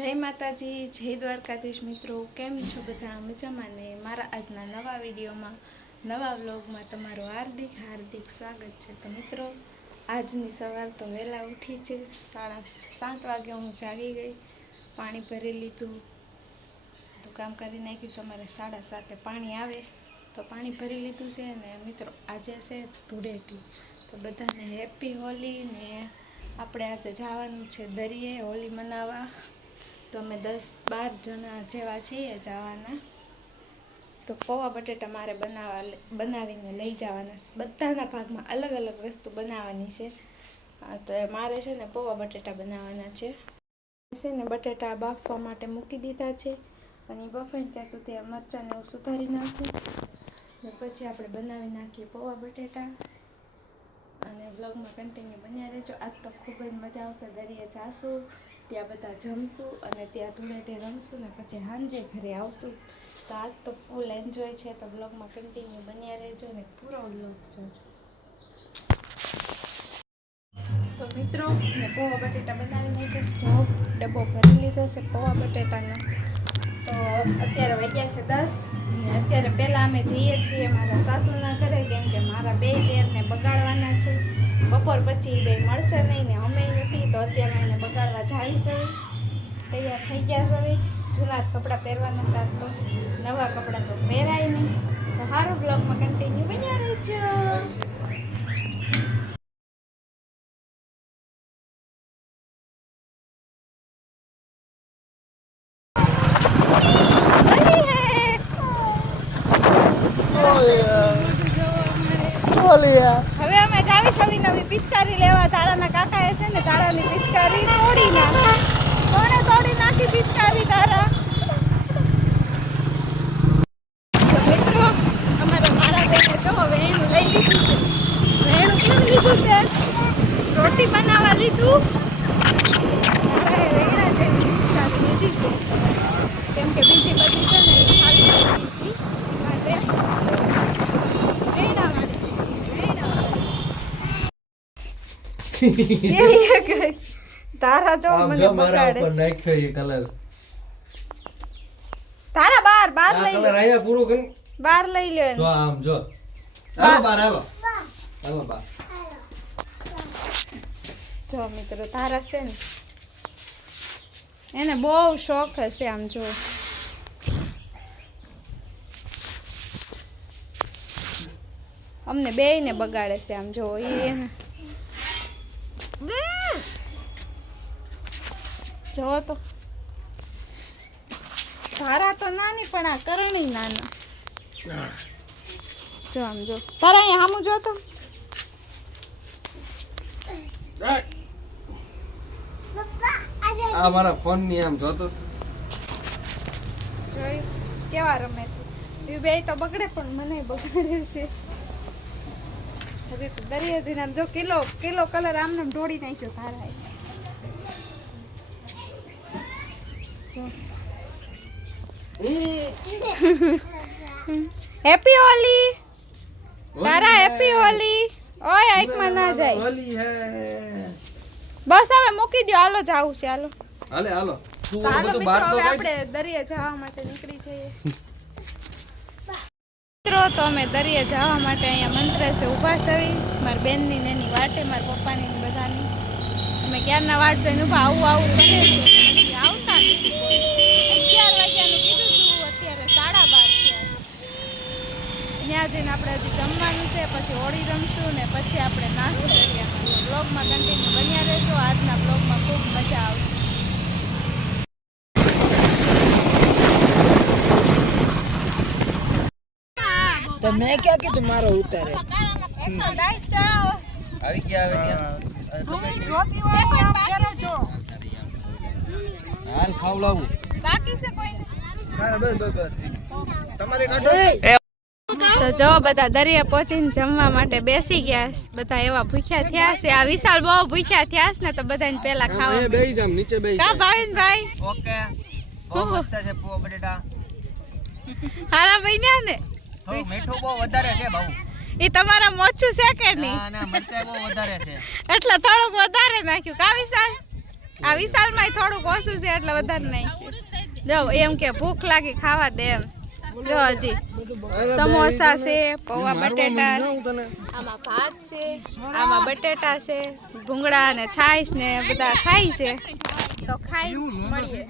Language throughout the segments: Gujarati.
જય માતાજી, જય દ્વારકાધીશ મિત્રો, કેમ છો બધા? મજામાં ને? મારા આજના નવા વિડીયોમાં, નવા વ્લોગમાં તમારું હાર્દિક સ્વાગત છે. તો મિત્રો, આજની સવાર તો વહેલા ઉઠી છે. 7:30 વાગે હું જાગી ગઈ, પાણી ભરી લીધું, તો કામ કરી નાખ્યું. અમારે 7:30 પાણી આવે તો પાણી ભરી લીધું છે. ને મિત્રો, આજે છે ધૂળેટી, તો બધાને હેપી હોલી. ને આપણે આજે જવાનું છે દરિયે હોલી મનાવવા. તો અમે 10-12 જણા જેવા છીએ જવાના. તો પૌવા બટેટા મારે બનાવીને લઈ જવાના. બધાના ભાગમાં અલગ અલગ વસ્તુ બનાવવાની છે. તો મારે છે ને પૌવા બટેટા બનાવવાના છે. ને બટેટા બાફવા માટે મૂકી દીધા છે, અને બફાઈને ત્યાં સુધી મરચાંને એવું સુધારી નાખું, ને પછી આપણે બનાવી નાખીએ પૌવા બટેટા. અને બ્લોગમાં કન્ટિન્યુ બન્યા રહેજો. આજ તો ખૂબ જ મજા આવશે. દરિયે જાશું, ત્યાં બધા જમશું, અને ત્યાં ધૂળેટી રમશું, ને પછી સાંજે ઘરે આવશું. તો આજ તો ફૂલ એન્જોય છે. તો બ્લોગમાં કન્ટિન્યુ બન્યા રહેજો ને પૂરો બ્લોગ જોજો. તો મિત્રો, મેં પૌવા બટેટા બનાવી નાખ્યા છે. ડબ્બો ભરી લીધો છે પૌવા બટેટાનો. તો અત્યારે વાગ્યા છે 10, ને અત્યારે પહેલાં અમે જઈએ છીએ મારા સાસુના ઘરે, કેમ કે મારા 2 દેરને બગાડવાના છે. બપોર પછી બે મળશે નહીં ને અમે નથી, તો અત્યારે એને બગાડવા જાય છે. તૈયાર થઈ ગયા છે. જૂના કપડાં પહેરવાના સાથ, તો નવા કપડાં તો પહેરાય નહીં. તો સારું, બ્લોગમાં કન્ટિન્યુ બન્યા રહેજો. હવે અમે જાવી છવી નવી પિચકારી લેવા. તારાના કાકાએ છે ને તારાની પિચકારી તોડી નાખી. કોણે તોડી નાખી પિચકારી? તારા. તો મિત્રો, મારા બેને જો વેણું લઈ લીધું છે. વેણું કેમ લીધું છે? રોટી બનાવવા લીધું. વેણા છે પિચકારી લીધી છે, કેમ કે બીજી બધી છે ને ખાલી હતી માટે તારા જો મને બગાડે. નાખ્યો એ કલર. તારા બાર લઈ લે. કલર આયા પૂરો કરી. બાર લઈ લે. જો આમ જો. હાલો બાર હાલો. હાલો બાર. જો મિત્રો, તારા છે ને એને બહુ શોખ હશે. આમ જો અમને બેયને બગાડે છે. આમ જો એને જો તો તારા તો નાની, પણ આ કરણી નાના. જો આમ જો તારા અહીંયા સામું જો તો. આ મારા ફોન ની આમ જોતો જોઈ કેવા રમે છે. એ બે તો બગડે, પણ મને બગાડે છે. દરિયા જઈને આમ જો કિલો કલર આમને ઢોળી નાખ્યો તારા. હેપી હોલી તારા, હેપી હોલી. ઓય આઈકમાં ના જાય. હોલી હે. બસ હવે મૂકી દો. હાલો જાવું છે. હાલો હાલો. તું બધું બહાર તો આપણે દરિયા જવા માટે નીકળી જઈએ. મિત્રો, તો અમે દરિયે જવા માટે અહીંયા મંત્રેસે ઊભા છે. મારી બેનની ને એની વાટે, મારા પપ્પાની ને બધાની. અમે ક્યારના વાટ જોઈને ઊભા આવું કરે છે. આવતા નથી. 11 વાગ્યાનું કીધું હતું, અત્યારે 12:30 થયા. ત્યાં જઈને આપણે હજી જમવાનું છે, પછી હોળી રમશું, ને પછી આપણે નાસ્તો દરિયામાં. બ્લોગમાં કન્ટિન્યુ બન્યા રહેજો. આજના બ્લોગમાં ખૂબ મજા આવશે. तो मैं क्या कि तुम्हारा उतारे આવી ગયા હાલ ખાવલાવું બાકી છે કોઈ? તમારે કાઢો. તો જો બધા દરિયા પહોંચીને જમવા માટે બેસી ગયા. બધા એવા ભૂખ્યા થયા છે. આ વિશાલ બહુ ભૂખ્યા થયા છે ને, તો બધાને પેલા ખાવા બેહી જામ નીચે બેહી. કા ભાવિનભાઈ? ઓકે બહુ મસ્ત છે પૌવા બટેટા. હારા બન્યા ને? થોડું મીઠું બહુ વધારે છે બાબુ. એ તમારા મોચું છે કે નહીં? ના ના મરચાઈ બહુ વધારે છે, એટલે થોડુંક વધારે નાખ્યું. કા વિશાલ? આ વિશાલમાં થોડુંક ઓછું છે એટલે વધારે નહીં. જો એમ કે ભૂખ લાગી ખાવા દે એમ. જો હજી સમોસા છે, પૌવા બટેટા, આમાં ભાત છે, આમાં બટેટા છે, ભૂંગળા અને છાશ ને બધા ખાય છે. તો ખાઈ મળીએ.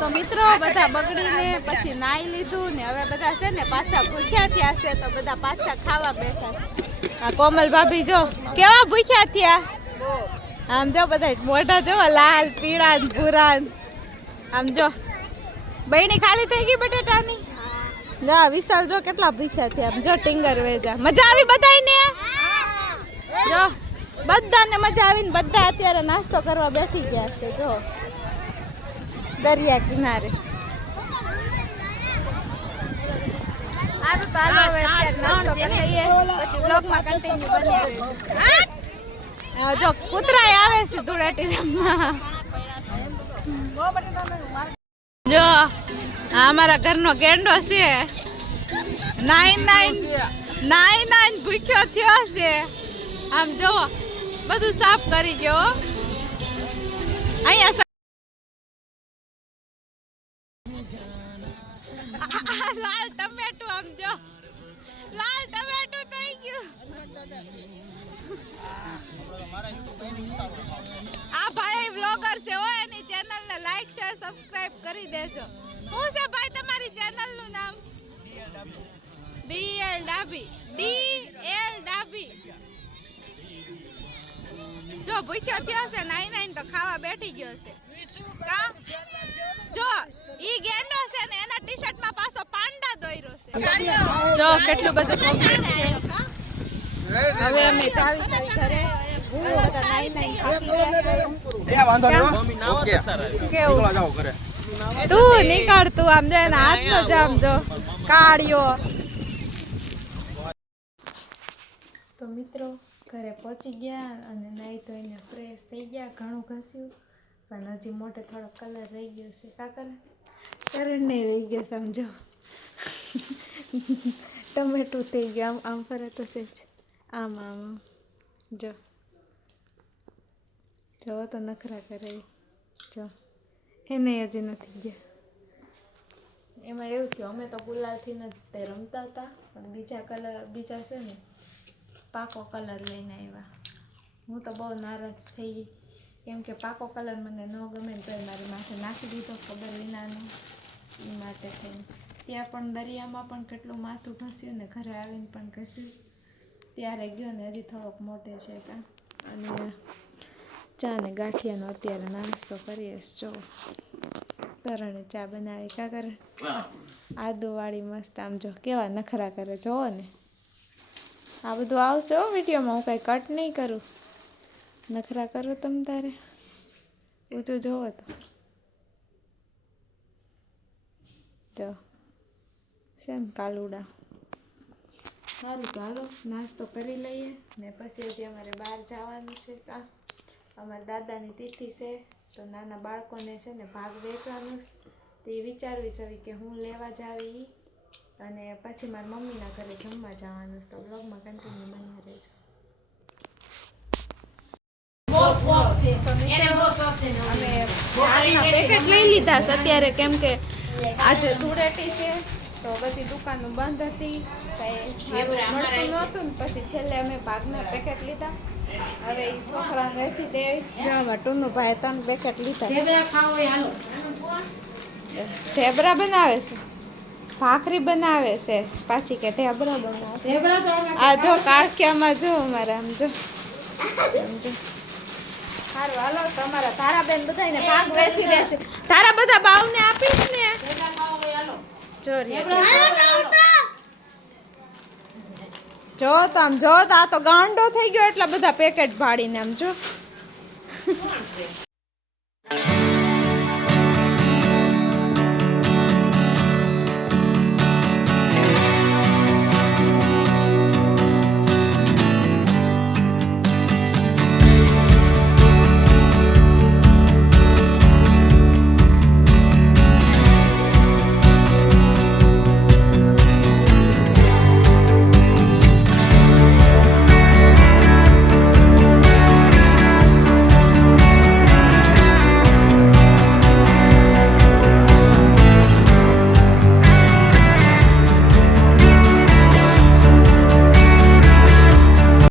તો મિત્રો બધા બગડીને પછી નાઈ લીધું ને હવે બધા છે ને પાછા ભૂખ્યા થયા છે. તો બધા પાછા ખાવા બેઠા છે. આ કોમલ ભાભી જો કેવા ભૂખ્યા થયા. આમ જો બધા મોઢા જો લાલ પીળા ને ભૂરા. આમ જો બહેની ખાલી થઈ ગઈ બટેટાની. જો વિશાલ જો કેટલા ભૂખ્યા થયા. આમ જો ટિંગર વેજા. મજા આવી બધાને? જો બધાને મજા આવીને બધા અત્યારે નાસ્તો કરવા બેઠી ગયા છે. જો દરિયા કિનારે. જો કૂતરા આવે છે ધૂળેટી રમવા. જો આ અમારા ઘરનો ગેંડો છે. નાઈ ભૂખ્યો થયો છે. આમ જો બધું સાફ કરી ગયો. અહીંયા લાલ ટમેટું. આમ જો લાલ ટમેટું થઈ ગયું. આ ભાઈ વ્લોગર છે હો. એની ચેનલ ને લાઈક શેર સબસ્ક્રાઇબ કરી દેજો. શું છે ભાઈ તમારી ચેનલ નું નામ? DL ડાભી. જો ભૂખ્યો થયો છે નાઈ તો ખાવા બેઠી ગયો છે. કા જો ઈ ગેંડો છે ને એના ટી-શર્ટ માં પાછો પાંડા દોર્યો છે. જો કેટલું બધું કોમેન્ટ છે. હવે અમે ચાવી ઘરે. બધા નાઈ તું નીકળ. તું આમ જો એના હાથ નો જામ જો કાળિયો. તો મિત્રો ઘરે પહોંચી ગયા અને નાઈ ધોઈને ફ્રેશ થઈ ગયા. ઘણું ઘસ્યું પણ હજી મોઢે થોડો કલર રહી ગયો છે. કા કલર નહીં રહી ગયો સમજો. ટમેટું થઈ ગયું. આમ ફરે તો છે જ. આમ જો તો નખરા કરે. જો એને હજી નથી ગયા. એમાં એવું થયું અમે તો ગુલાલથી નથી રમતા હતા પણ બીજા છે ને પાકો કલર લઈને આવ્યા. હું તો બહુ નારાજ થઈ ગઈ કેમ કે પાકો કલર મને ન ગમે ને તોય મારી માથે નાખી દીધો ખબર વિનાનો. એ માટે થઈને ત્યાં પણ દરિયામાં પણ કેટલું માથું ઘસ્યું ને ઘરે આવીને પણ ઘસ્યું. ત્યારે ગયો ને હજી થોડોક મોટે છે કાં. અને ચા ને ગાંઠિયાનો અત્યારે નાસ્તો કરીએ. જો તરણે ચા બનાવી. કા કરે આદુવાળી મસ્ત. આમ જો કેવા નખરા કરે જોવો ને. આ બધું આવશે હો વિડીયોમાં. હું કાંઈ કટ નહીં કરું. નખરા કરો તમ તારે ઊંચું જોવો તો. જો છે ને કાલુડા. સારું તો હાલો નાસ્તો કરી લઈએ ને પછી હજી અમારે બહાર જવાનું છે. કાં અમારા દાદાની તિથિ છે તો નાના બાળકોને છે ને ભાગ વેચવાનું તે વિચારવી છે કે હું લેવા જાવી અને પછી મારા મમ્મીના ઘરે જમવા જવાનું. તો બ્લોગમાં કન્ટિન્યુ બની રહેજો. અમે પેકેટ લઈ લીધા છે અત્યારે કેમ કે આજે ધૂળેટી છે તો બધી દુકાનો બંધ હતી. મળતું નહોતું ને પછી છેલ્લે અમે ભાગના પેકેટ લીધા. હવે એ છોકરા વેચી દેવી. આમાં ટુનું ભાઈ 3 પેકેટ લીધા. ઢેબરા બનાવે છે, ભાખરી બનાવે છે પાછી કે ઢેબરા બનાવે. આ જો કાળખિયામાં જો અમારે આમ જો સારું હાલો. તમારા તારાબેન બધાને ભાગ વેચી દેશે. તારા બધા બાવને આપીશ ને. જો તો આમ જો તો આ તો ગાંડો થઈ ગયો એટલા બધા પેકેટ ભાડીને આમ જો.